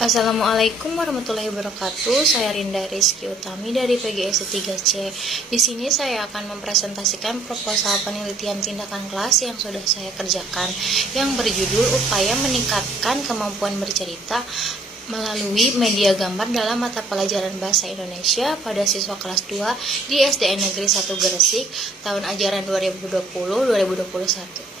Assalamualaikum warahmatullahi wabarakatuh. Saya Rinda Rizky Utami dari PGS 3C. Di sini saya akan mempresentasikan proposal penelitian tindakan kelas yang sudah saya kerjakan, yang berjudul Upaya Meningkatkan Kemampuan Bercerita melalui media gambar dalam mata pelajaran Bahasa Indonesia pada siswa kelas 2 di SDN Negeri 1 Gresik tahun ajaran 2020-2021.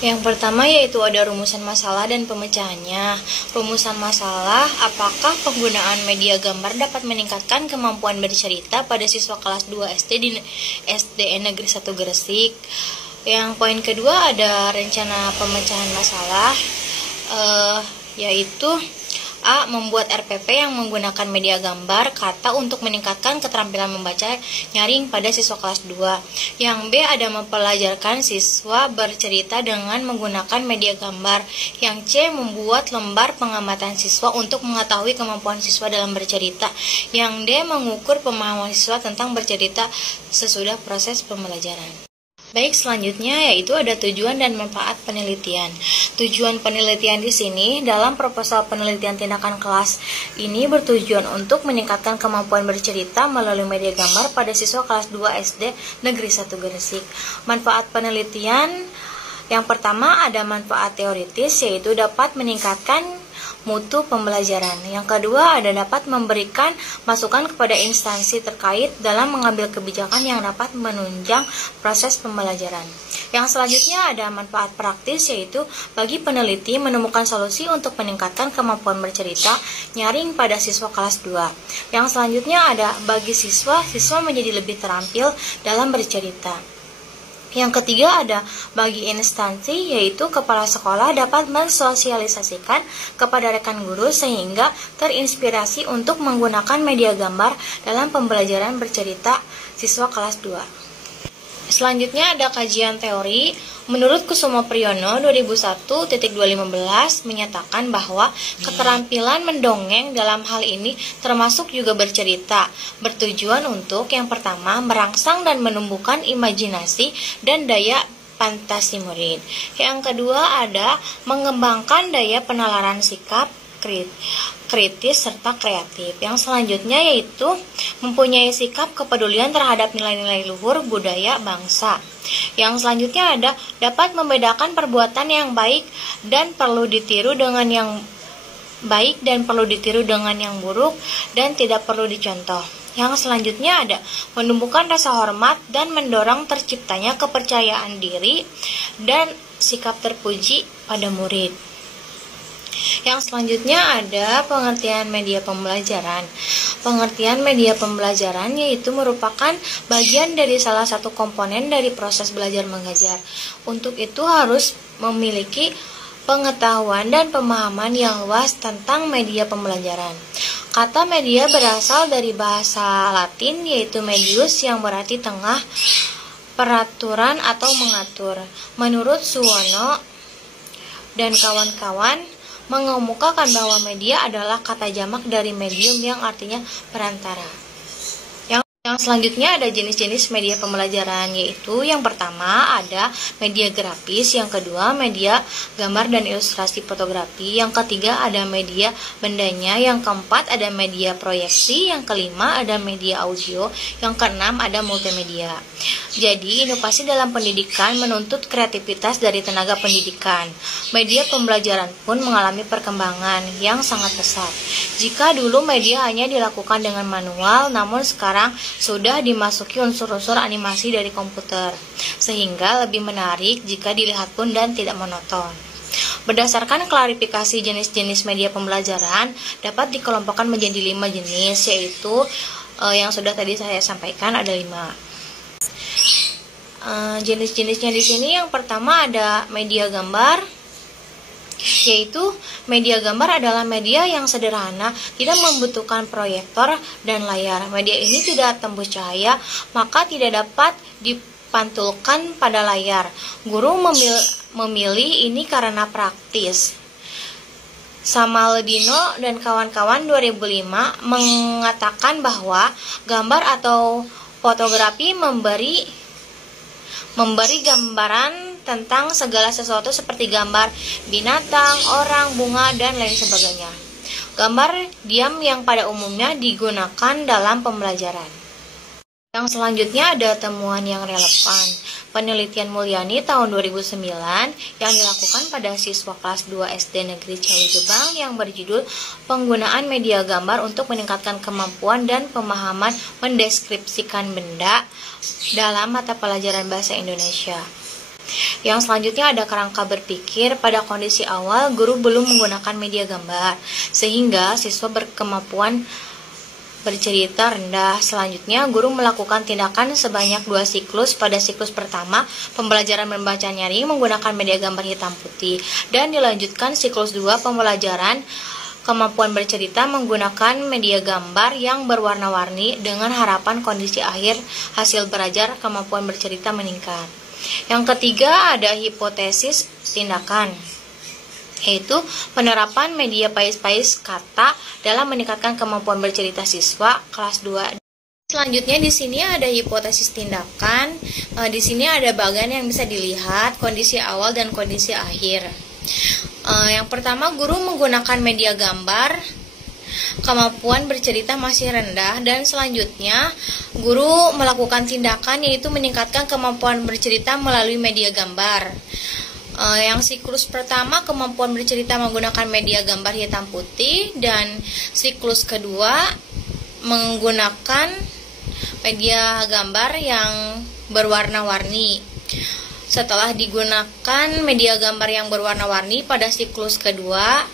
Yang pertama yaitu ada rumusan masalah dan pemecahannya. Rumusan masalah, apakah penggunaan media gambar dapat meningkatkan kemampuan bercerita pada siswa kelas 2 SD di SDN Negeri 1 Gresik. Yang poin kedua ada rencana pemecahan masalah, yaitu A. Membuat RPP yang menggunakan media gambar kata untuk meningkatkan keterampilan membaca nyaring pada siswa kelas 2. Yang B. Ada mempelajarkan siswa bercerita dengan menggunakan media gambar. Yang C. Membuat lembar pengamatan siswa untuk mengetahui kemampuan siswa dalam bercerita. Yang D. Mengukur pemahaman siswa tentang bercerita sesudah proses pembelajaran. Baik, selanjutnya yaitu ada tujuan dan manfaat penelitian. Tujuan penelitian di sini dalam proposal penelitian tindakan kelas ini bertujuan untuk meningkatkan kemampuan bercerita melalui media gambar pada siswa kelas 2 SD Negeri 1 Gresik. Manfaat penelitian yang pertama ada manfaat teoritis, yaitu dapat meningkatkan mutu pembelajaran. Yang kedua ada dapat memberikan masukan kepada instansi terkait dalam mengambil kebijakan yang dapat menunjang proses pembelajaran. Yang selanjutnya ada manfaat praktis, yaitu bagi peneliti menemukan solusi untuk meningkatkan kemampuan bercerita nyaring pada siswa kelas 2. Yang selanjutnya ada bagi siswa menjadi lebih terampil dalam bercerita. Yang ketiga ada bagi instansi, yaitu kepala sekolah dapat mensosialisasikan kepada rekan guru sehingga terinspirasi untuk menggunakan media gambar dalam pembelajaran bercerita siswa kelas 2. Selanjutnya ada kajian teori. Menurut Kusumo Priyono 2001.215 menyatakan bahwa keterampilan mendongeng dalam hal ini termasuk juga bercerita, bertujuan untuk yang pertama merangsang dan menumbuhkan imajinasi dan daya fantasi murid. Yang kedua ada mengembangkan daya penalaran sikap kritis serta kreatif. Yang selanjutnya yaitu mempunyai sikap kepedulian terhadap nilai-nilai luhur budaya bangsa. Yang selanjutnya ada dapat membedakan perbuatan yang baik dan perlu ditiru dengan yang baik dan perlu ditiru dengan yang buruk dan tidak perlu dicontoh. Yang selanjutnya ada menumbuhkan rasa hormat dan mendorong terciptanya kepercayaan diri dan sikap terpuji pada murid. Yang selanjutnya ada pengertian media pembelajaran. Pengertian media pembelajaran yaitu merupakan bagian dari salah satu komponen dari proses belajar mengajar. Untuk itu harus memiliki pengetahuan dan pemahaman yang luas tentang media pembelajaran. Kata media berasal dari bahasa Latin yaitu medius yang berarti tengah, peraturan atau mengatur. Menurut Suwono dan kawan-kawan mengemukakan bahwa media adalah kata jamak dari medium yang artinya perantara. Yang selanjutnya ada jenis-jenis media pembelajaran, yaitu yang pertama ada media grafis, yang kedua media gambar dan ilustrasi fotografi, yang ketiga ada media bendanya, yang keempat ada media proyeksi, yang kelima ada media audio, yang keenam ada multimedia. Jadi inovasi dalam pendidikan menuntut kreativitas dari tenaga pendidikan. Media pembelajaran pun mengalami perkembangan yang sangat pesat. Jika dulu media hanya dilakukan dengan manual, namun sekarang sudah dimasuki unsur-unsur animasi dari komputer, sehingga lebih menarik jika dilihat pun dan tidak monoton. Berdasarkan klarifikasi jenis-jenis media pembelajaran, dapat dikelompokkan menjadi 5 jenis, yaitu yang sudah tadi saya sampaikan ada 5. Jenis-jenisnya di sini yang pertama ada media gambar, yaitu media gambar adalah media yang sederhana, tidak membutuhkan proyektor dan layar. Media ini tidak tembus cahaya, maka tidak dapat dipantulkan pada layar. Guru memilih ini karena praktis. Samaledino dan kawan-kawan 2005 mengatakan bahwa gambar atau fotografi memberi gambaran tentang segala sesuatu seperti gambar binatang, orang, bunga, dan lain sebagainya. Gambar diam yang pada umumnya digunakan dalam pembelajaran. Yang selanjutnya ada temuan yang relevan. Penelitian Mulyani tahun 2009 yang dilakukan pada siswa kelas 2 SD Negeri Ciawi Gebang yang berjudul Penggunaan Media Gambar untuk Meningkatkan Kemampuan dan Pemahaman Mendeskripsikan Benda dalam mata pelajaran Bahasa Indonesia. Yang selanjutnya ada kerangka berpikir. Pada kondisi awal, guru belum menggunakan media gambar, sehingga siswa berkemampuan bercerita rendah. Selanjutnya, guru melakukan tindakan sebanyak 2 siklus. Pada siklus pertama, pembelajaran membaca nyaring menggunakan media gambar hitam putih, dan dilanjutkan siklus 2, pembelajaran kemampuan bercerita menggunakan media gambar yang berwarna-warni dengan harapan kondisi akhir hasil belajar kemampuan bercerita meningkat. Yang ketiga ada hipotesis tindakan, yaitu penerapan media pais-pais kata dalam meningkatkan kemampuan bercerita siswa kelas 2. Selanjutnya di sini ada hipotesis tindakan. Di sini ada bagian yang bisa dilihat kondisi awal dan kondisi akhir. Yang pertama, guru menggunakan media gambar, kemampuan bercerita masih rendah, dan selanjutnya guru melakukan tindakan yaitu meningkatkan kemampuan bercerita melalui media gambar. Yang siklus pertama kemampuan bercerita menggunakan media gambar hitam putih, dan siklus kedua menggunakan media gambar yang berwarna-warni. Setelah digunakan media gambar yang berwarna-warni pada siklus kedua,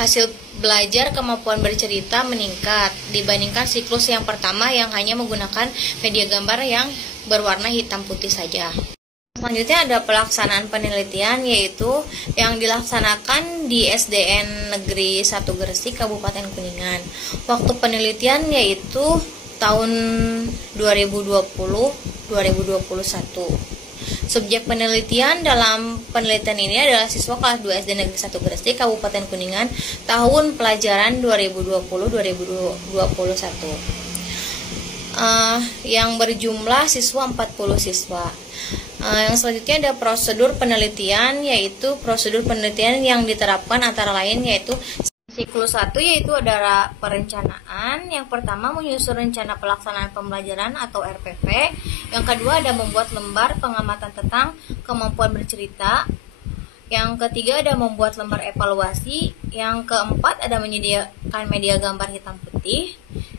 hasil belajar kemampuan bercerita meningkat dibandingkan siklus yang pertama yang hanya menggunakan media gambar yang berwarna hitam putih saja. Selanjutnya ada pelaksanaan penelitian, yaitu yang dilaksanakan di SDN Negeri 1 Gresik, Kabupaten Kuningan. Waktu penelitian yaitu tahun 2020-2021. Subjek penelitian dalam penelitian ini adalah siswa kelas 2 SD Negeri 1 Gresik, Kabupaten Kuningan, tahun pelajaran 2020-2021. Yang berjumlah siswa 40 siswa. Yang selanjutnya ada prosedur penelitian, yaitu prosedur penelitian yang diterapkan antara lain yaitu siklus 1, yaitu adalah perencanaan. Yang pertama menyusun rencana pelaksanaan pembelajaran atau RPP. Yang kedua ada membuat lembar pengamatan tentang kemampuan bercerita. Yang ketiga ada membuat lembar evaluasi. Yang keempat ada menyediakan media gambar hitam putih.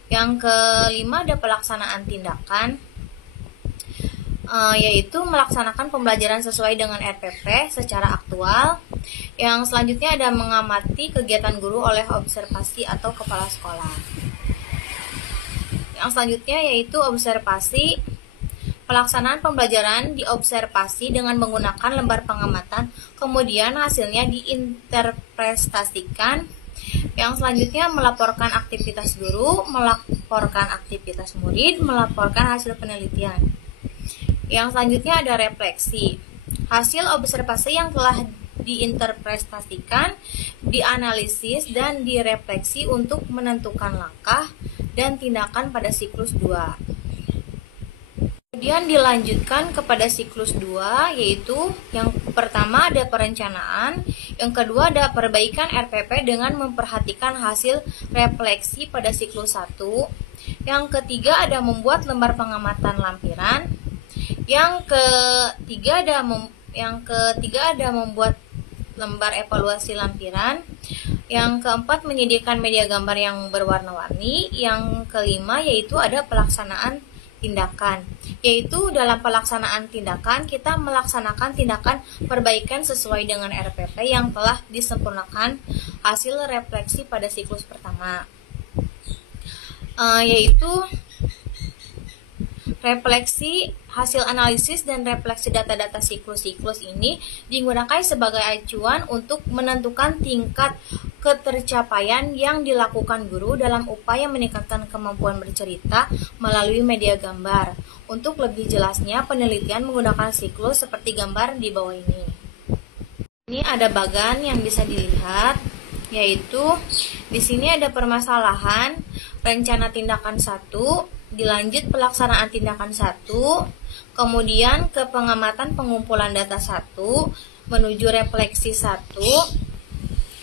Yang kelima ada pelaksanaan tindakan, yaitu melaksanakan pembelajaran sesuai dengan RPP secara aktual. Yang selanjutnya ada mengamati kegiatan guru oleh observasi atau kepala sekolah. Yang selanjutnya yaitu observasi. Pelaksanaan pembelajaran diobservasi dengan menggunakan lembar pengamatan, kemudian hasilnya diinterpretasikan. Yang selanjutnya melaporkan aktivitas guru, melaporkan aktivitas murid, melaporkan hasil penelitian. Yang selanjutnya ada refleksi. Hasil observasi yang telah diinterpretasikan, dianalisis, dan direfleksi untuk menentukan langkah dan tindakan pada siklus 2. Kemudian dilanjutkan kepada siklus 2, yaitu yang pertama ada perencanaan, yang kedua ada perbaikan RPP dengan memperhatikan hasil refleksi pada siklus 1, yang ketiga ada membuat lembar pengamatan lampiran, yang ketiga ada membuat lembar evaluasi lampiran, yang keempat menyediakan media gambar yang berwarna-warni, yang kelima yaitu ada pelaksanaan tindakan, yaitu dalam pelaksanaan tindakan kita melaksanakan tindakan perbaikan sesuai dengan RPP yang telah disempurnakan hasil refleksi pada siklus pertama, yaitu refleksi hasil analisis dan refleksi data-data siklus-siklus ini digunakan sebagai acuan untuk menentukan tingkat ketercapaian yang dilakukan guru dalam upaya meningkatkan kemampuan bercerita melalui media gambar. Untuk lebih jelasnya, penelitian menggunakan siklus seperti gambar di bawah ini. Ini ada bagan yang bisa dilihat, yaitu di sini ada permasalahan rencana tindakan 1. dilanjut pelaksanaan tindakan 1, kemudian ke pengamatan pengumpulan data 1, menuju refleksi 1,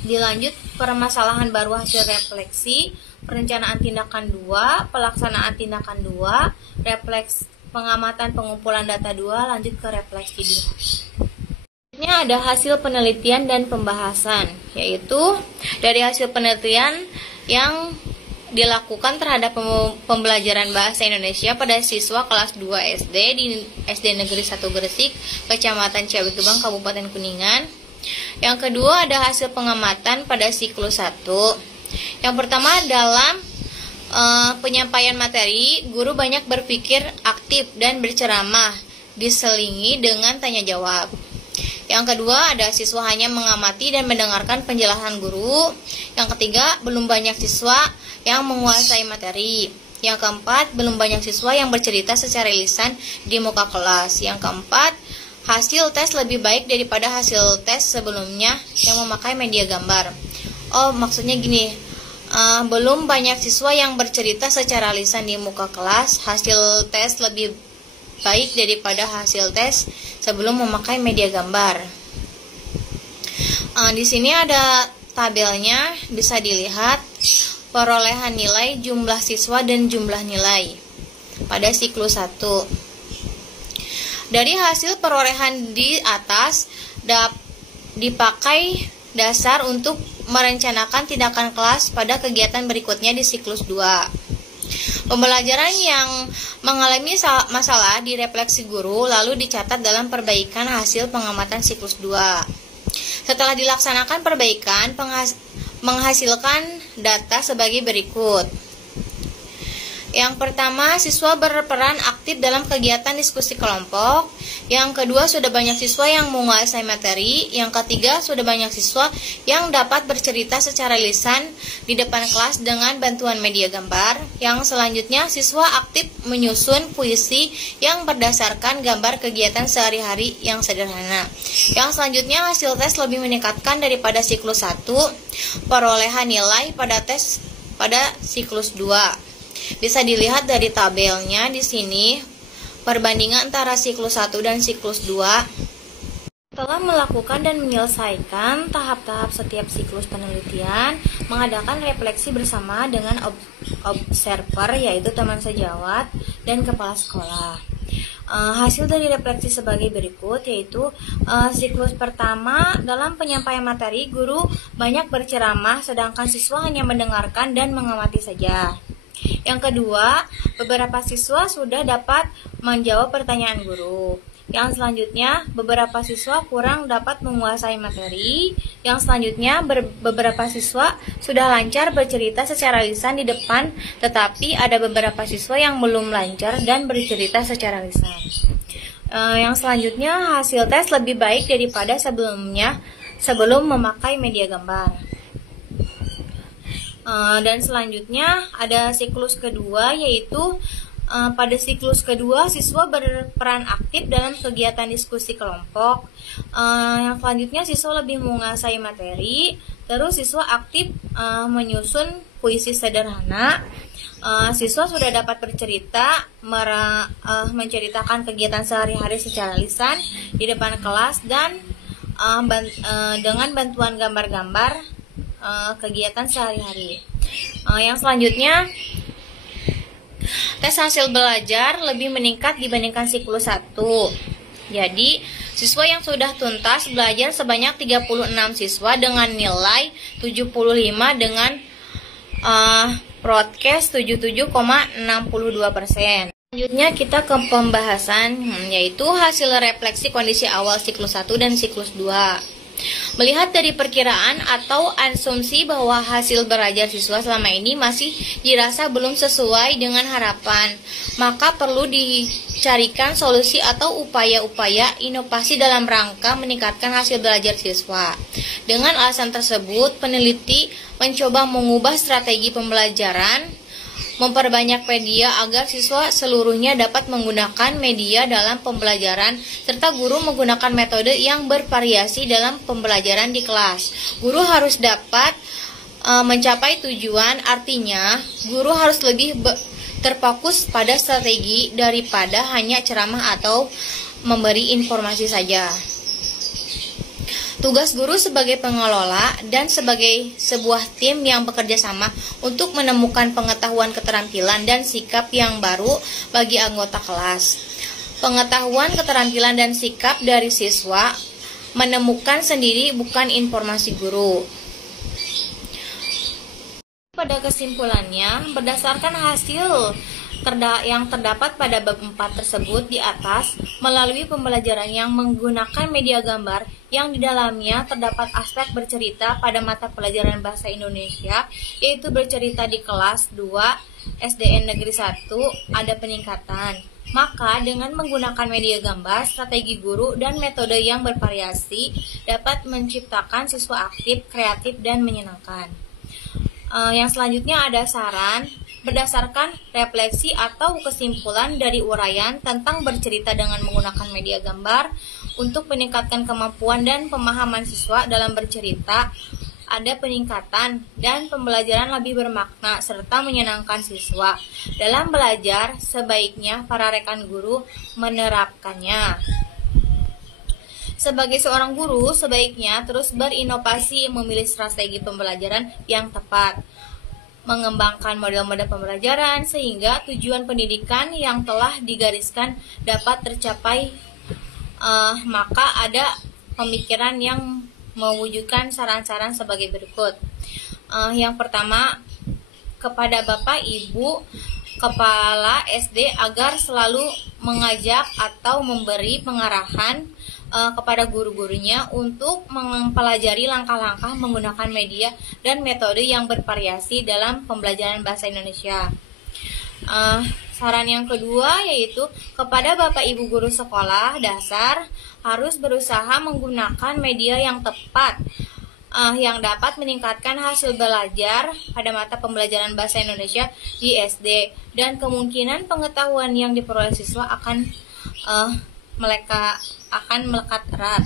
dilanjut permasalahan baru hasil refleksi, perencanaan tindakan 2, pelaksanaan tindakan 2, pengamatan pengumpulan data 2, lanjut ke refleksi 2. Selanjutnya ada hasil penelitian dan pembahasan, yaitu dari hasil penelitian yang dilakukan terhadap pembelajaran bahasa Indonesia pada siswa kelas 2 SD di SD Negeri 1 Gresik, Kecamatan Ciawi Gebang, Kabupaten Kuningan. Yang kedua ada hasil pengamatan pada siklus 1. Yang pertama dalam penyampaian materi, guru banyak berpikir aktif dan berceramah, diselingi dengan tanya jawab. Yang kedua, ada siswa hanya mengamati dan mendengarkan penjelasan guru. Yang ketiga, belum banyak siswa yang menguasai materi. Yang keempat, belum banyak siswa yang bercerita secara lisan di muka kelas. Yang keempat, hasil tes lebih baik daripada hasil tes sebelumnya yang memakai media gambar. Oh, maksudnya gini, belum banyak siswa yang bercerita secara lisan di muka kelas. Hasil tes lebih baik daripada hasil tes sebelum memakai media gambar. Di sini ada tabelnya, bisa dilihat perolehan nilai, jumlah siswa dan jumlah nilai pada siklus 1. Dari hasil perolehan di atas dipakai dasar untuk merencanakan tindakan kelas pada kegiatan berikutnya di siklus 2. Pembelajaran yang mengalami masalah direfleksi guru lalu dicatat dalam perbaikan hasil pengamatan siklus 2. Setelah dilaksanakan perbaikan, menghasilkan data sebagai berikut. Yang pertama, siswa berperan aktif dalam kegiatan diskusi kelompok. Yang kedua, sudah banyak siswa yang menguasai materi. Yang ketiga, sudah banyak siswa yang dapat bercerita secara lisan di depan kelas dengan bantuan media gambar. Yang selanjutnya, siswa aktif menyusun puisi yang berdasarkan gambar kegiatan sehari-hari yang sederhana. Yang selanjutnya, hasil tes lebih meningkatkan daripada siklus 1. Perolehan nilai pada tes pada siklus 2. Bisa dilihat dari tabelnya di sini, perbandingan antara siklus 1 dan siklus 2. Setelah melakukan dan menyelesaikan tahap-tahap setiap siklus penelitian, mengadakan refleksi bersama dengan observer, yaitu teman sejawat dan kepala sekolah. Hasil dari refleksi sebagai berikut, yaitu siklus pertama, dalam penyampaian materi, guru banyak berceramah, sedangkan siswa hanya mendengarkan dan mengamati saja. Yang kedua, beberapa siswa sudah dapat menjawab pertanyaan guru. Yang selanjutnya, beberapa siswa kurang dapat menguasai materi. Yang selanjutnya, beberapa siswa sudah lancar bercerita secara lisan di depan, tetapi ada beberapa siswa yang belum lancar dan bercerita secara lisan. Yang selanjutnya, hasil tes lebih baik daripada sebelum memakai media gambar. Dan selanjutnya ada siklus kedua, yaitu pada siklus kedua siswa berperan aktif dalam kegiatan diskusi kelompok. Yang selanjutnya siswa lebih menguasai materi. Terus siswa aktif menyusun puisi sederhana. Siswa sudah dapat bercerita, menceritakan kegiatan sehari-hari secara lisan di depan kelas dan dengan bantuan gambar-gambar kegiatan sehari-hari. Yang selanjutnya, tes hasil belajar lebih meningkat dibandingkan siklus 1. Jadi, siswa yang sudah tuntas belajar sebanyak 36 siswa dengan nilai 75 dengan broadcast 77,62%. Selanjutnya kita ke pembahasan, yaitu hasil refleksi kondisi awal siklus 1 dan siklus 2. Melihat dari perkiraan atau asumsi bahwa hasil belajar siswa selama ini masih dirasa belum sesuai dengan harapan, maka perlu dicarikan solusi atau upaya-upaya inovasi dalam rangka meningkatkan hasil belajar siswa. Dengan alasan tersebut, peneliti mencoba mengubah strategi pembelajaran, memperbanyak media agar siswa seluruhnya dapat menggunakan media dalam pembelajaran, serta guru menggunakan metode yang bervariasi dalam pembelajaran di kelas. Guru harus dapat mencapai tujuan, artinya guru harus lebih terfokus pada strategi daripada hanya ceramah atau memberi informasi saja. Tugas guru sebagai pengelola dan sebagai sebuah tim yang bekerja sama untuk menemukan pengetahuan, keterampilan, dan sikap yang baru bagi anggota kelas. Pengetahuan, keterampilan, dan sikap dari siswa menemukan sendiri, bukan informasi guru. Pada kesimpulannya, berdasarkan hasil yang terdapat pada bab 4 tersebut di atas, melalui pembelajaran yang menggunakan media gambar yang di dalamnya terdapat aspek bercerita pada mata pelajaran Bahasa Indonesia, yaitu bercerita di kelas 2 SDN Negeri 1 ada peningkatan. Maka dengan menggunakan media gambar, strategi guru, dan metode yang bervariasi dapat menciptakan siswa aktif, kreatif, dan menyenangkan. Yang selanjutnya ada saran. Berdasarkan refleksi atau kesimpulan dari uraian tentang bercerita dengan menggunakan media gambar untuk meningkatkan kemampuan dan pemahaman siswa dalam bercerita, ada peningkatan dan pembelajaran lebih bermakna serta menyenangkan siswa. Dalam belajar, sebaiknya para rekan guru menerapkannya. Sebagai seorang guru, sebaiknya terus berinovasi memilih strategi pembelajaran yang tepat, mengembangkan model-model pembelajaran sehingga tujuan pendidikan yang telah digariskan dapat tercapai. Maka ada pemikiran yang mewujudkan saran-saran sebagai berikut. Yang pertama, kepada Bapak Ibu Kepala SD agar selalu mengajak atau memberi pengarahan kepada guru-gurunya untuk mempelajari langkah-langkah menggunakan media dan metode yang bervariasi dalam pembelajaran bahasa Indonesia. Saran yang kedua yaitu kepada Bapak Ibu guru sekolah dasar harus berusaha menggunakan media yang tepat yang dapat meningkatkan hasil belajar pada mata pembelajaran bahasa Indonesia di SD, dan kemungkinan pengetahuan yang diperoleh siswa akan melekat erat.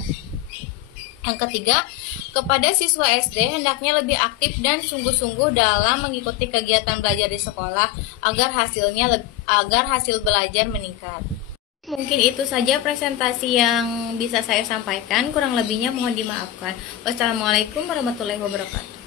Yang ketiga, kepada siswa SD hendaknya lebih aktif dan sungguh-sungguh dalam mengikuti kegiatan belajar di sekolah agar hasil belajar meningkat. Mungkin itu saja presentasi yang bisa saya sampaikan, kurang lebihnya mohon dimaafkan. Wassalamualaikum warahmatullahi wabarakatuh.